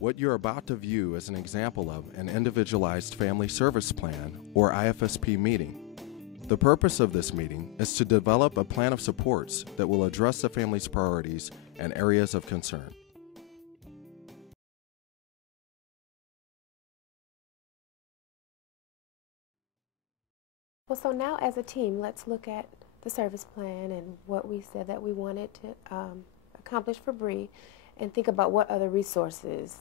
What you're about to view is an example of an Individualized Family Service Plan, or IFSP meeting. The purpose of this meeting is to develop a plan of supports that will address the family's priorities and areas of concern. Well, so now as a team, let's look at the service plan and what we said that we wanted to accomplish for Bree, and think about what other resources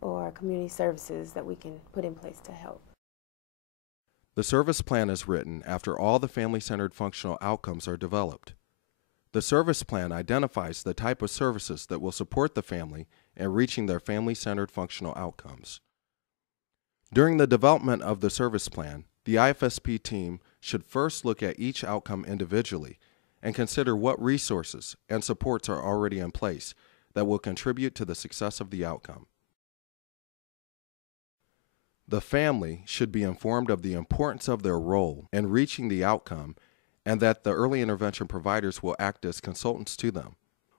or community services that we can put in place to help. The service plan is written after all the family-centered functional outcomes are developed. The service plan identifies the type of services that will support the family in reaching their family-centered functional outcomes. During the development of the service plan, the IFSP team should first look at each outcome individually and consider what resources and supports are already in place that will contribute to the success of the outcome. The family should be informed of the importance of their role in reaching the outcome and that the early intervention providers will act as consultants to them.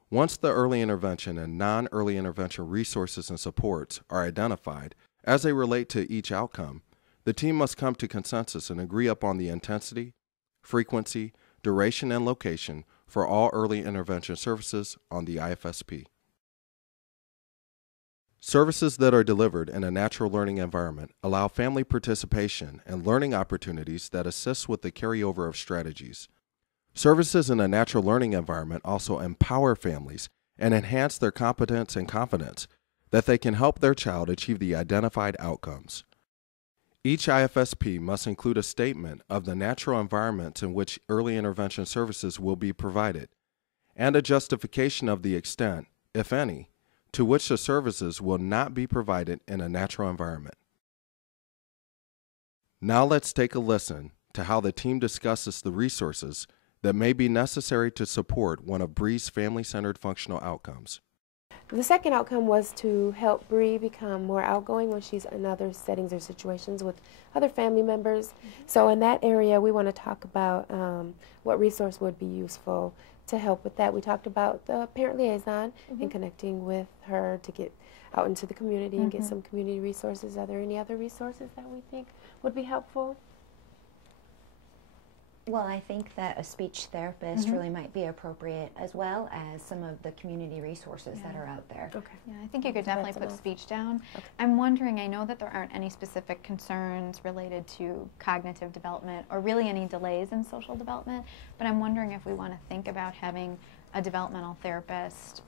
Once the early intervention and non-early intervention resources and supports are identified as they relate to each outcome, the team must come to consensus and agree upon the intensity, frequency, duration, and location for all early intervention services on the IFSP. Services that are delivered in a natural learning environment allow family participation and learning opportunities that assist with the carryover of strategies. Services in a natural learning environment also empower families and enhance their competence and confidence that they can help their child achieve the identified outcomes. Each IFSP must include a statement of the natural environments in which early intervention services will be provided, and a justification of the extent, if any, to which the services will not be provided in a natural environment. Now let's take a listen to how the team discusses the resources that may be necessary to support one of Bree's family-centered functional outcomes. The second outcome was to help Bree become more outgoing when she's in other settings or situations with other family members. So in that area, we want to talk about what resource would be useful to help with that. We talked about the parent liaison and connecting with her to get out into the community and get some community resources. Are there any other resources that we think would be helpful? Well, I think that a speech therapist really might be appropriate, as well as some of the community resources that are out there. Okay. Yeah, I think you could definitely put enough. speech down. Okay. I'm wondering, I know that there aren't any specific concerns related to cognitive development or really any delays in social development, but I'm wondering if we want to think about having a developmental therapist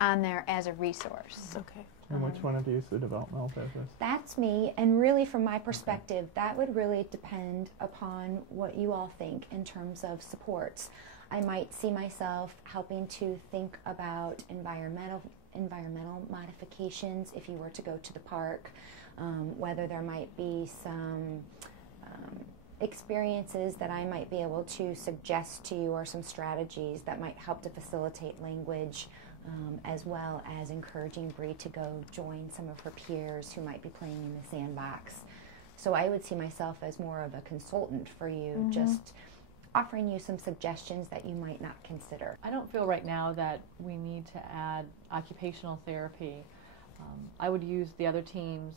on there as a resource. Okay. And which one of you is the developmental therapist? That's me, and really from my perspective, that would really depend upon what you all think in terms of supports. I might see myself helping to think about environmental modifications if you were to go to the park, whether there might be some experiences that I might be able to suggest to you, or some strategies that might help to facilitate language, as well as encouraging Bree to go join some of her peers who might be playing in the sandbox. So I would see myself as more of a consultant for you, just offering you some suggestions that you might not consider. I don't feel right now that we need to add occupational therapy. I would use the other team's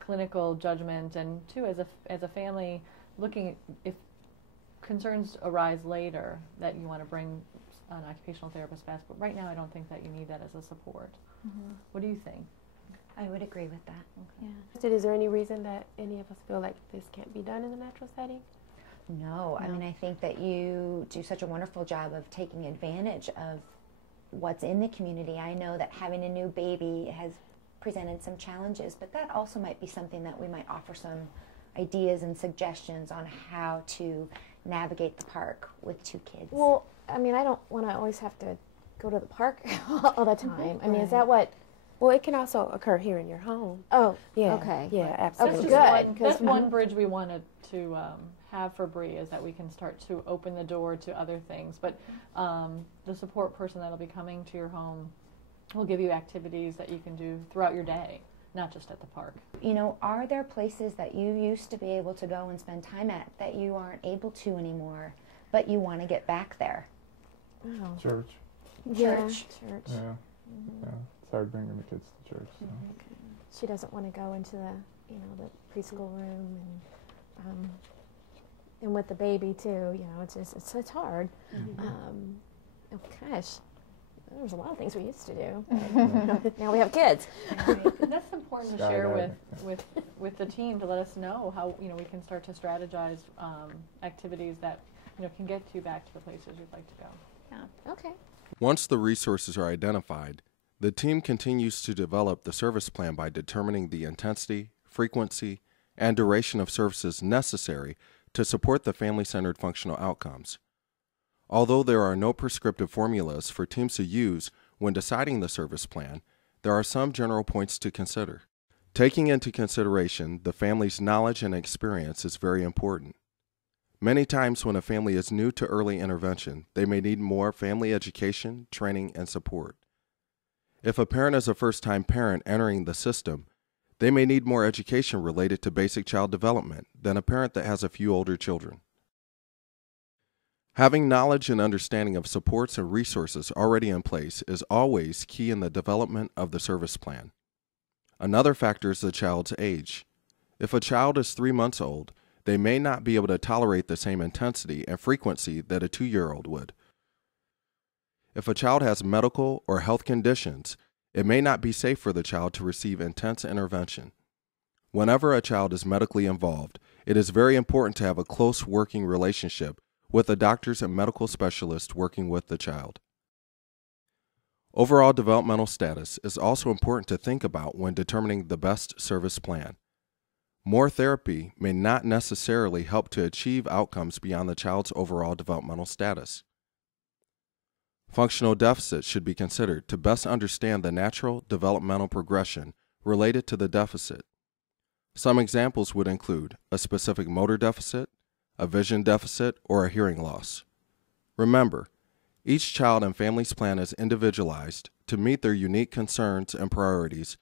clinical judgment, and too, as a family, looking at if concerns arise later that you want to bring an occupational therapist back. But right now, I don't think that you need that as a support. What do you think? I would agree with that. Okay. Yeah. Is there any reason that any of us feel like this can't be done in the natural setting? No, I mean, I think that you do such a wonderful job of taking advantage of what's in the community. I know that having a new baby has presented some challenges, but that also might be something that we might offer some ideas and suggestions on how to navigate the park with 2 kids. Well, I mean, I don't want to always have to go to the park all the time. I mean, is that what? Well, it can also occur here in your home. Oh, Yeah. okay. Yeah, absolutely. Good. That's one bridge we wanted to have for Bree, is that we can start to open the door to other things. But the support person that'll be coming to your home will give you activities that you can do throughout your day, not just at the park. You know, are there places that you used to be able to go and spend time at that you aren't able to anymore, but you want to get back there? Oh. Church. Yeah. Church. Church. Yeah. Yeah. it's hard bringing the kids to church. So. She doesn't want to go into the, the preschool room, and with the baby too. It's hard. Oh gosh, there's a lot of things we used to do. But now we have kids. And that's important to share with the team, to let us know how we can start to strategize activities that can get you back to the places you'd like to go. Yeah. Okay. Once the resources are identified, the team continues to develop the service plan by determining the intensity, frequency, and duration of services necessary to support the family-centered functional outcomes. Although there are no prescriptive formulas for teams to use when deciding the service plan, there are some general points to consider. Taking into consideration the family's knowledge and experience is very important. Many times when a family is new to early intervention, they may need more family education, training, and support. If a parent is a first-time parent entering the system, they may need more education related to basic child development than a parent that has a few older children. Having knowledge and understanding of supports and resources already in place is always key in the development of the service plan. Another factor is the child's age. If a child is 3 months old, they may not be able to tolerate the same intensity and frequency that a 2-year-old would. If a child has medical or health conditions, it may not be safe for the child to receive intense intervention. Whenever a child is medically involved, it is very important to have a close working relationship with the doctors and medical specialists working with the child. Overall developmental status is also important to think about when determining the best service plan. More therapy may not necessarily help to achieve outcomes beyond the child's overall developmental status. Functional deficits should be considered to best understand the natural developmental progression related to the deficit. Some examples would include a specific motor deficit, a vision deficit, or a hearing loss. Remember, each child and family's plan is individualized to meet their unique concerns and priorities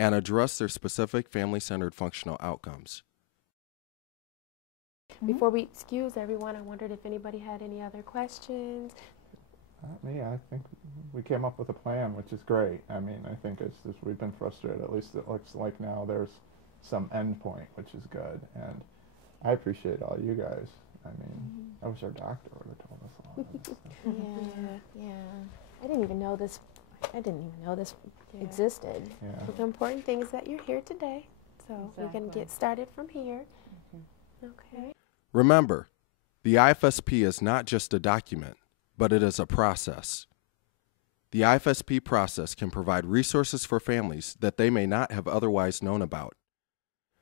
and address their specific family-centered functional outcomes. Before we excuse everyone, I wondered if anybody had any other questions. Me, I think we came up with a plan, which is great. I mean, I think it's just, we've been frustrated. At least it looks like now there's some end point, which is good. And I appreciate all you guys. I mean, I wish our doctor would have told us all this. Yeah. I didn't even know this existed. Yeah. But the important thing is that you're here today, so we can get started from here. Okay. Remember, the IFSP is not just a document, but it is a process. The IFSP process can provide resources for families that they may not have otherwise known about.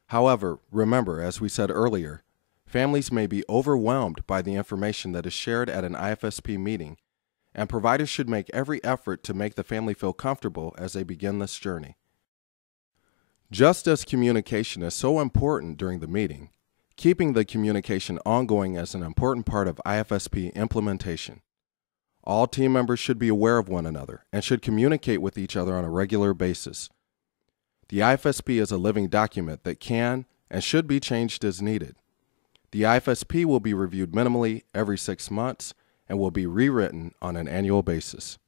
However, remember, as we said earlier, families may be overwhelmed by the information that is shared at an IFSP meeting, and providers should make every effort to make the family feel comfortable as they begin this journey. Just as communication is so important during the meeting, keeping the communication ongoing is an important part of IFSP implementation. All team members should be aware of one another and should communicate with each other on a regular basis. The IFSP is a living document that can and should be changed as needed. The IFSP will be reviewed minimally every 6 months and will be rewritten on an annual basis.